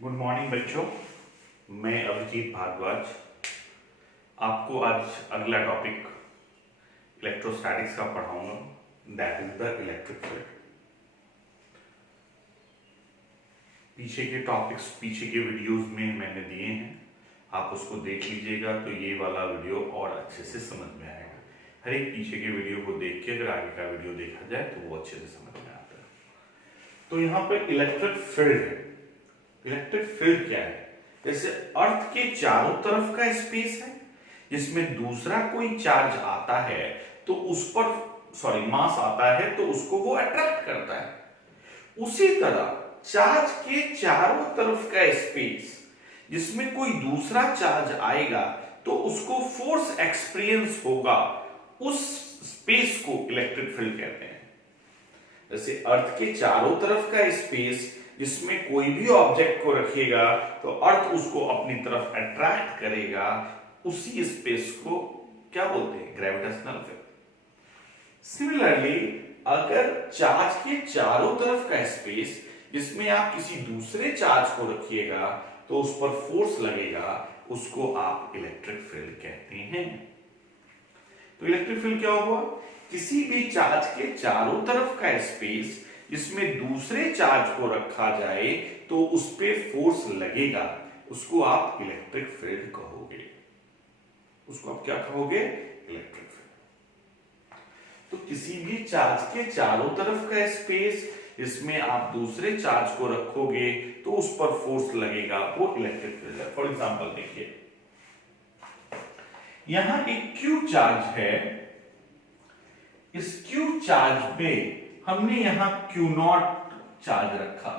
Good morning बच्चों। मैं अभिजीत भारद्वाज आपको आज अगला टॉपिक इलेक्ट्रोस्टैटिक्स का पढ़ाऊंगा, that is the electric field. पीछे के टॉपिक्स पीछे के वीडियोस में मैंने दिए हैं, आप उसको देख लीजिएगा तो ये वाला वीडियो और अच्छे से समझ में आएगा। हर एक पीछे के वीडियो को देख के अगर आगे का वीडियो देखा जाए तो वो अच्छे से समझ में आता है। तो यहाँ पे इलेक्ट्रिक फील्ड है। इलेक्ट्रिक फील्ड क्या है? जैसे अर्थ के चारों तरफ का स्पेस है जिसमें दूसरा कोई चार्ज आता है तो उस पर मास आता है तो उसको वो अट्रैक्ट करता है। उसी तरह चार्ज के चारों तरफ का स्पेस जिसमें कोई दूसरा चार्ज आएगा तो उसको फोर्स एक्सपीरियंस होगा, उस स्पेस को इलेक्ट्रिक फील्ड कहते हैं। जैसे अर्थ के चारों तरफ का स्पेस जिसमें कोई भी ऑब्जेक्ट को रखेगा तो अर्थ उसको अपनी तरफ अट्रैक्ट करेगा, उसी स्पेस को क्या बोलते हैं? Gravitational field. सिमिलरली अगर चार्ज के चारों तरफ का स्पेस जिसमें आप किसी दूसरे चार्ज को रखिएगा तो उस पर फोर्स लगेगा, उसको आप इलेक्ट्रिक फील्ड कहते हैं। तो इलेक्ट्रिक फील्ड क्या हुआ? किसी भी चार्ज के चारों तरफ का स्पेस जिसमें दूसरे चार्ज को रखा जाए तो उस पे फोर्स लगेगा, उसको आप इलेक्ट्रिक फील्ड कहोगे। उसको आप क्या कहोगे? Electric field. तो किसी भी चार्ज के चारों तरफ का स्पेस जिसमें आप दूसरे चार्ज को रखोगे तो उस पर फोर्स लगेगा, वो इलेक्ट्रिक फील्ड है। फॉर एग्जांपल देखिए, यहां एक क्यू चार्ज है। इस क्यू चार्ज पे हमने यहां क्यू नॉट चार्ज रखा।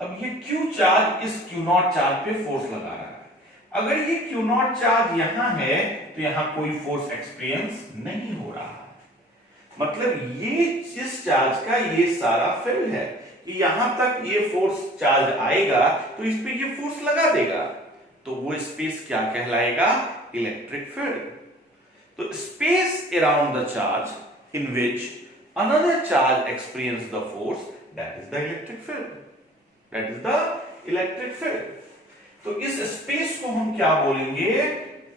अब ये क्यू चार्ज इस क्यू नॉट चार्ज पे फोर्स लगा रहा है। अगर ये क्यू नॉट चार्ज यहां है तो यहां कोई फोर्स एक्सपीरियंस नहीं हो रहा है। मतलब ये जिस चार्ज का ये सारा फील्ड है कि यहां तक ये फोर्स चार्ज आएगा तो इस पे ये फोर्स लगा देगा, तो वो स्पेस क्या कहलाएगा? Electric field. तो space around the charge in which another charge experience the force, that is the electric field. That is the electric field. तो इस स्पेस को हम क्या बोलेंगे?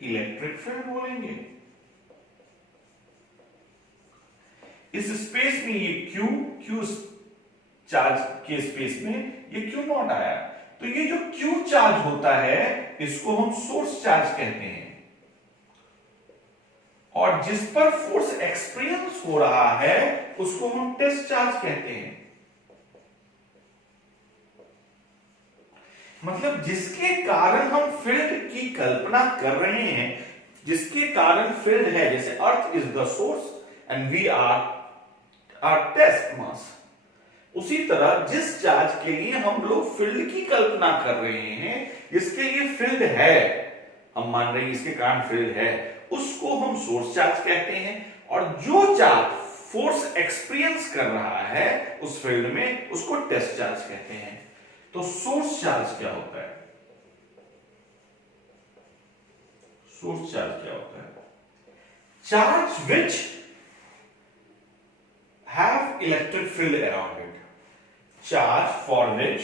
इलेक्ट्रिक फील्ड बोलेंगे। इस स्पेस में ये क्यू चार्ज के स्पेस में ये क्यू नॉट आया, तो ये जो क्यू चार्ज होता है इसको हम सोर्स चार्ज कहते हैं, और जिस पर फोर्स एक्सपीरियंस हो रहा है उसको हम टेस्ट चार्ज कहते हैं। मतलब जिसके कारण हम फील्ड की कल्पना कर रहे हैं, जिसके कारण फील्ड है, जैसे earth is the source and we are test mass, उसी तरह जिस चार्ज के लिए हम लोग फील्ड की कल्पना कर रहे हैं, जिसके लिए फील्ड है, हम मान रहे हैं इसके कारण फील्ड है, उसको हम सोर्स चार्ज कहते हैं। और जो चार्ज फोर्स एक्सपीरियंस कर रहा है उस फील्ड में उसको टेस्ट चार्ज कहते हैं। तो सोर्स चार्ज क्या होता है? सोर्स चार्ज क्या होता है? Charge which have electric field around it. Charge for which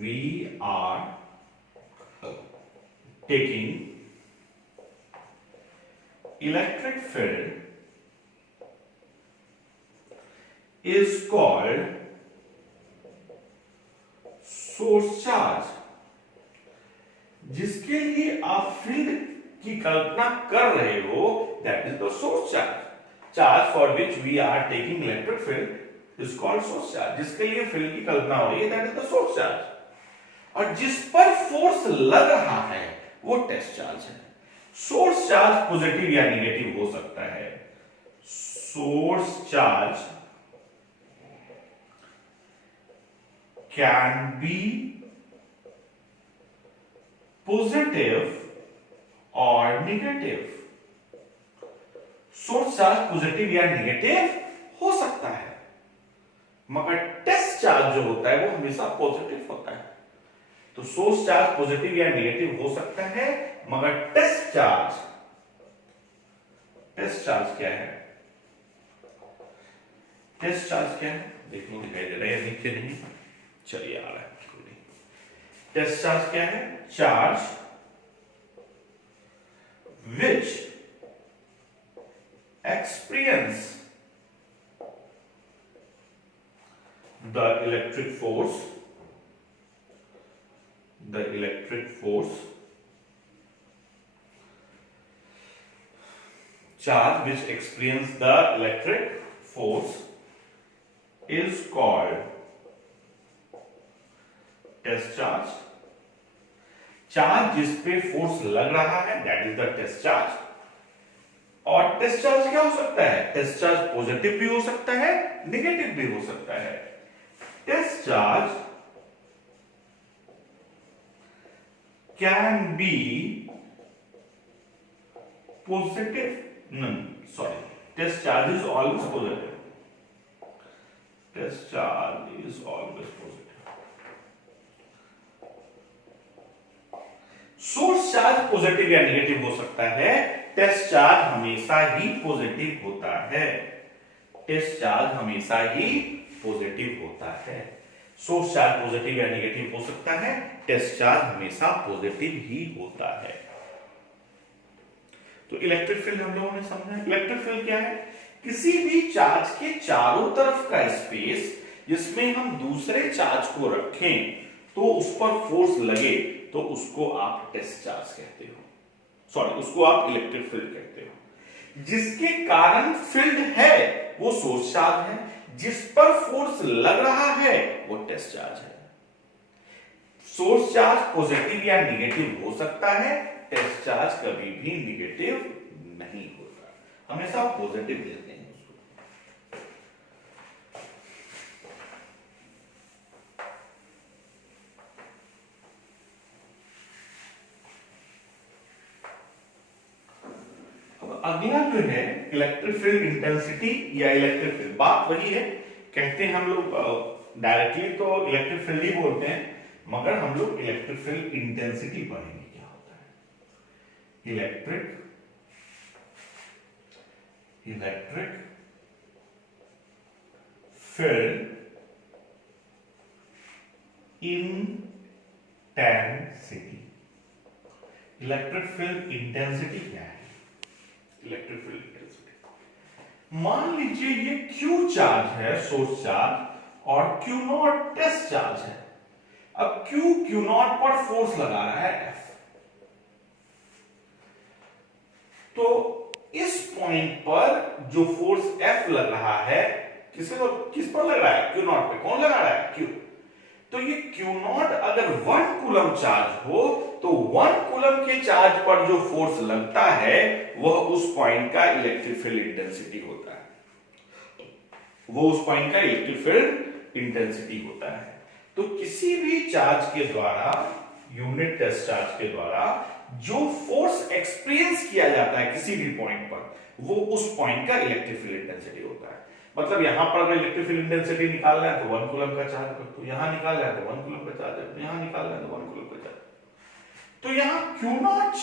we are taking electric field is called source charge। जिसके लिए आप फील्ड की कल्पना कर रहे हो that is the source charge। charge for which we are taking electric field is called source charge। जिसके लिए field की कल्पना हो रही है that is the source charge। और जिस पर फोर्स लग रहा है वो टेस्ट चार्ज है। सोर्स चार्ज पॉजिटिव या नेगेटिव हो सकता है। Source charge can be positive और नेगेटिव। सोर्स चार्ज पॉजिटिव या नेगेटिव हो सकता है, मगर टेस्ट चार्ज जो होता है वो हमेशा पॉजिटिव होता है। तो सोर्स चार्ज पॉजिटिव या नेगेटिव हो सकता है, मगर टेस्ट चार्ज टेस्ट चार्ज क्या है? टेस्ट चार्ज क्या है? देखो दिखाई दे रहा है नीचे नहीं, चलिए आ रहा है। टेस्ट चार्ज क्या है? Charge which experience the electric force charge which experience the electric force is called test charge. Charge जिस पे फोर्स लग रहा है that is the test charge. और टेस्ट चार्ज क्या हो सकता है? टेस्ट चार्ज पॉजिटिव भी हो सकता है, नेगेटिव भी हो सकता है। Test charge can be positive, test charge is always positive. Test charge is always positive. Source charge positive या नेगेटिव हो सकता है, टेस्ट चार्ज हमेशा ही पॉजिटिव होता है। टेस्ट चार्ज हमेशा ही पॉजिटिव होता है। सोर्स चार्ज पॉजिटिव या नेगेटिव हो सकता है, टेस्ट चार्ज हमेशा पॉजिटिव ही होता है। तो इलेक्ट्रिक फील्ड हम लोगों ने समझा। इलेक्ट्रिक फील्ड क्या है? किसी भी चार्ज के चारों तरफ का स्पेस जिसमें हम दूसरे चार्ज को रखें तो उस पर फोर्स लगे तो उसको आप टेस्ट चार्ज कहते हो, सॉरी उसको आप इलेक्ट्रिक फील्ड कहते हो। जिसके कारण फील्ड है वो सोर्स चार्ज है, जिस पर फोर्स लग रहा है वो टेस्ट चार्ज है। सोर्स चार्ज पॉजिटिव या नेगेटिव हो सकता है, टेस्ट चार्ज कभी भी नेगेटिव नहीं होता, हमेशा पॉजिटिव लेते हैं उसको। अगला जो है इलेक्ट्रिक फील्ड इंटेंसिटी या इलेक्ट्रिक फील्ड, बात वही है, कहते हैं हम लोग डायरेक्टली तो इलेक्ट्रिक फील्ड ही बोलते हैं, मगर हम लोग इलेक्ट्रिक फील्ड इंटेंसिटी पढ़ेंगे क्या होता है। Electric field intensity, electric field intensity क्या है? इलेक्ट्रिक फील्ड इंटेंसिटी, मान लीजिए ये Q चार्ज है, सोर्स चार्ज, और Q नॉट टेस्ट चार्ज है। अब Q नॉट पर फोर्स लगा रहा है F, तो इस पॉइंट पर जो फोर्स F लग रहा है किस पर लग रहा है? Q नॉट पे। कौन लगा रहा है? Q। तो ये Q नॉट अगर 1 कूलम चार्ज हो तो 1 कूलम के चार्ज पर जो फोर्स लगता है वह उस पॉइंट का इलेक्ट्रिक फील्ड इंटेंसिटी होता है, वो उस पॉइंट का इलेक्ट्रिक फील्ड इंटेंसिटी होता है। तो किसी भी चार्ज के द्वारा, यूनिट टेस्ट चार्ज के द्वारा जो फोर्स एक्सपीरियंस किया जाता है किसी भी पॉइंट पर, वो उस पॉइंट का इलेक्ट्रिक फील्ड इंटेंसिटी होता है। मतलब यहां पर अगर इलेक्ट्रिक फील्ड इंटेंसिटी निकालना है तो 1 कूलम का चार्ज है, तो यहां निकालना है तो 1 कूलम का चार्ज है, तो यहां निकालना है तो 1 कूलम का चार्ज। तो यहां Q not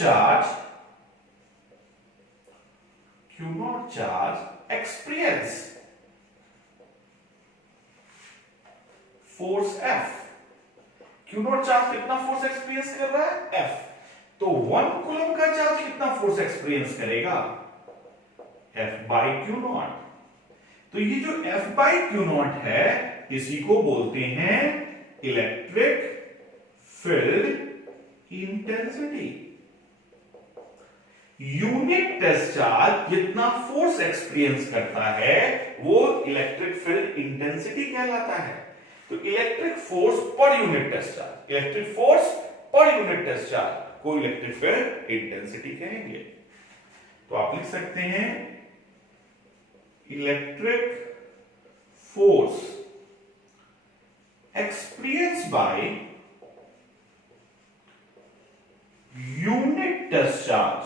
charge experience force F। Q not charge कितना फोर्स एक्सपीरियंस कर रहा है? F। तो 1 कूलम का चार्ज कितना फोर्स एक्सपीरियंस करेगा? F by Q not. तो ये जो F बाई Q नॉट है इसी को बोलते हैं electric field intensity. Unit test charge जितना फोर्स एक्सपीरियंस करता है वो इलेक्ट्रिक फील्ड इंटेंसिटी कहलाता है। तो electric force per unit test charge, electric force per unit test charge को इलेक्ट्रिक फील्ड इंटेंसिटी कहेंगे। तो आप लिख सकते हैं electric force experience by unit test charge,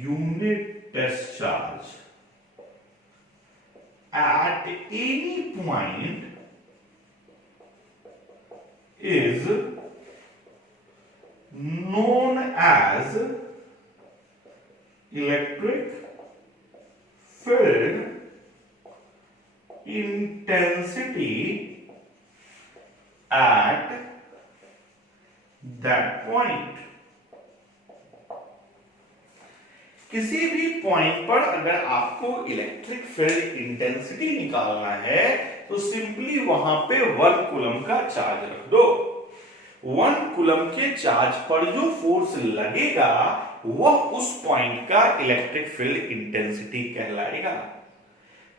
unit test charge at any point is known as electric field intensity at that point. किसी भी point पर अगर आपको इलेक्ट्रिक फील्ड इंटेंसिटी निकालना है तो सिंपली वहां पे 1 कूलम का चार्ज रख दो। 1 कूलम के चार्ज पर जो फोर्स लगेगा वह उस पॉइंट का इलेक्ट्रिक फील्ड इंटेंसिटी कहलाएगा।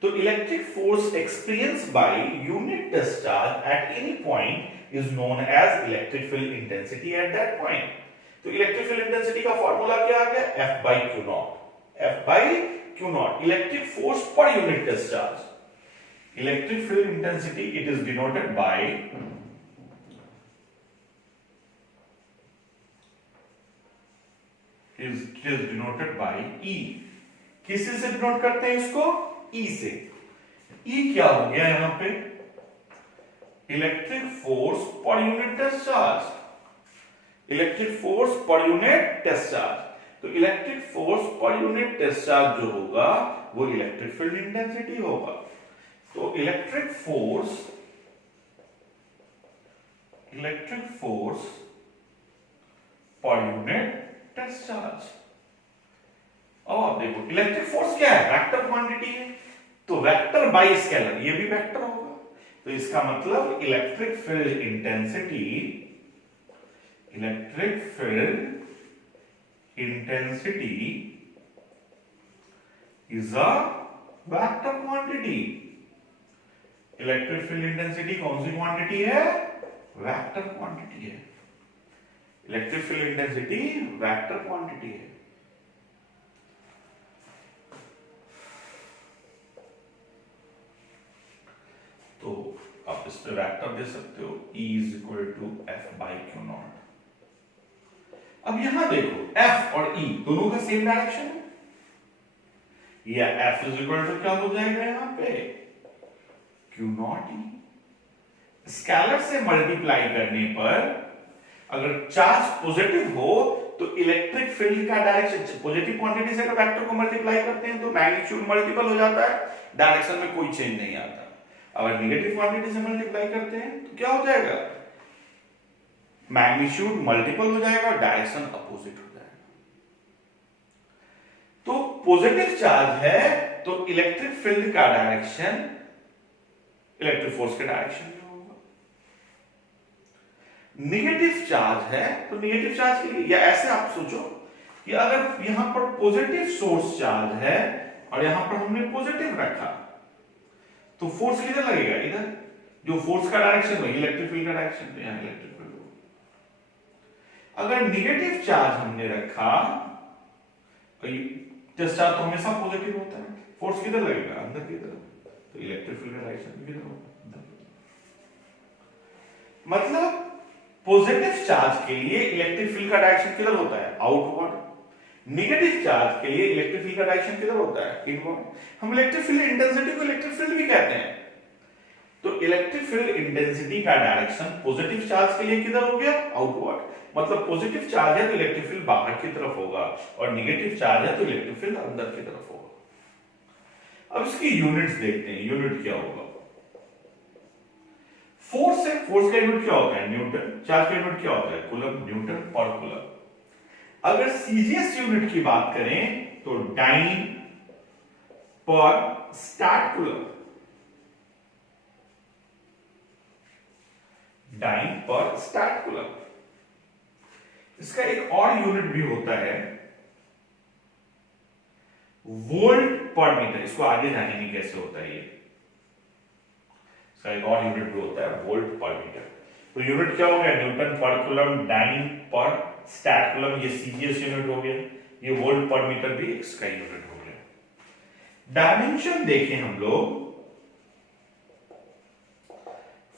तो electric force experience by unit discharge at any point is known as electric field intensity at that point. तो इलेक्ट्रिक फील्ड इंटेंसिटी का फॉर्मूला क्या आ गया? F by Q naught. F by Q naught electric force per unit discharge. Electric field intensity it is denoted by E। किसी से denote करते हैं इसको? E से। E क्या हो गया यहां पे? Electric force per unit discharge. Electric force per unit discharge. तो electric force per unit discharge जो होगा वो इलेक्ट्रिक फील्ड इंटेंसिटी होगा। तो electric force per unit discharge. अब आप देखो इलेक्ट्रिक फोर्स क्या है? वेक्टर क्वांटिटी है, तो वेक्टर बाय स्केलर ये भी वेक्टर होगा। तो इसका मतलब electric field intensity is a vector quantity। Electric field intensity कौन सी क्वांटिटी है? वेक्टर क्वांटिटी है। Electric field intensity vector quantity है। तो आप इस पे वेक्टर दे सकते हो E is equal to F by Q not. अब यहां देखो F और E दोनों का सेम डायरेक्शन है, या F इज इक्वल टू क्या हो जाएगा यहां पे? Q not E। स्केलर से मल्टीप्लाई करने पर अगर चार्ज पॉजिटिव हो तो इलेक्ट्रिक फील्ड का डायरेक्शन, पॉजिटिव क्वांटिटी से अगर वेक्टर को मल्टीप्लाई करते हैं तो मैग्नीट्यूड मल्टीपल हो जाता है, डायरेक्शन में कोई चेंज नहीं आता। अगर नेगेटिव क्वांटिटी से मल्टीप्लाई करते हैं तो क्या हो जाएगा? मैग्नीट्यूड मल्टीपल हो जाएगा, डायरेक्शन अपोजिट हो जाएगा। तो पॉजिटिव चार्ज है तो इलेक्ट्रिक फील्ड का डायरेक्शन इलेक्ट्रिक फोर्स के डायरेक्शन में होगा। नेगेटिव चार्ज है तो नेगेटिव चार्ज के लिए, या ऐसे आप सोचो कि अगर यहां पर पॉजिटिव सोर्स चार्ज है और यहां पर हमने पॉजिटिव रखा तो फोर्स किधर लगेगा? इधर। जो फोर्स का डायरेक्शन है इलेक्ट्रिक फील्ड का डायरेक्शन, तो यहां इलेक्ट्रिक फील्ड होगा। अगर नेगेटिव चार्ज हमने रखा तो डिस्चार्ज तो हमेशा पॉजिटिव होता है, फोर्स किधर लगेगा? अंदर की तरफ, तो इलेक्ट्रिक फील्ड का डायरेक्शन किधर होगा? मतलब पॉजिटिव चार्ज के लिए इलेक्ट्रिक फील्ड का डायरेक्शन किधर होता है? आउटवर्ड। नेगेटिव चार्ज के लिए इलेक्ट्रिक फील्ड का डायरेक्शन किधर होता है? इनवर्ड। हम इलेक्ट्रिक फील्ड इंटेंसिटी को इलेक्ट्रिक फील्ड भी कहते हैं। तो इलेक्ट्रिक फील्ड इंटेंसिटी का डायरेक्शन पॉजिटिव चार्ज के लिए किधर हो गया? आउटवर्ड। मतलब पॉजिटिव चार्ज है तो इलेक्ट्रिक फील्ड बाहर की तरफ होगा और नेगेटिव चार्ज है तो इलेक्ट्रिक फील्ड अंदर की तरफ होगा। अब इसकी यूनिट्स देखते हैं, यूनिट क्या होगा? फोर्स है, फोर्स का यूनिट क्या होता है? न्यूटन। चार्ज का यूनिट क्या होता है? कूलम। न्यूटन पर कूलम। अगर सीजीएस यूनिट की बात करें तो डाइन पर स्टार्ट कूलम। डाइन पर स्टार्ट कूलम। इसका एक और यूनिट भी होता है वोल्ट पर मीटर। इसको आगे जानेंगे कैसे होता है ये। इसका एक और यूनिट भी होता है वोल्ट पर मीटर। तो यूनिट क्या हो गया? न्यूटन पर कूलम, डाइन पर स्टैट कूलम, ये सीजीएस यूनिट हो गया। ये वोल्ट पर मीटर भी इसका यूनिट हो गया। डायमेंशन देखें हम लोग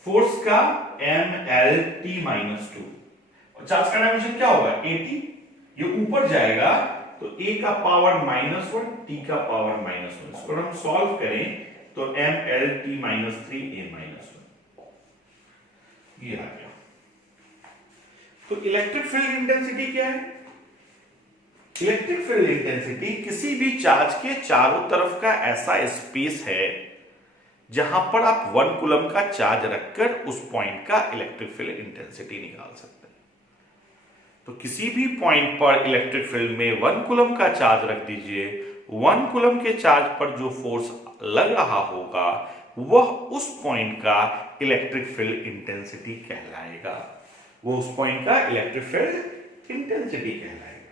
फोर्स का mLt-2 और चार्ज का डायमेंशन क्या होगा? 80। ये ऊपर जाएगा तो a का पावर -1, t का पावर -1। इसको हम सॉल्व करें तो mLt-3a-1 ये आ गया। तो इलेक्ट्रिक फील्ड इंटेंसिटी क्या है? इलेक्ट्रिक फील्ड इंटेंसिटी किसी भी चार्ज के चारों तरफ का ऐसा स्पेस है जहां पर आप 1 कूलम का चार्ज रखकर उस पॉइंट का इलेक्ट्रिक फील्ड इंटेंसिटी निकाल सकते हैं। तो किसी भी पॉइंट पर इलेक्ट्रिक फील्ड में 1 कूलम का चार्ज रख दीजिए, 1 कूलम के चार्ज पर जो फोर्स लग रहा होगा वह उस पॉइंट का इलेक्ट्रिक फील्ड इंटेंसिटी कहलाएगा। वो उस पॉइंट का इलेक्ट्रिक फील्ड इंटेंसिटी कहलाएगा।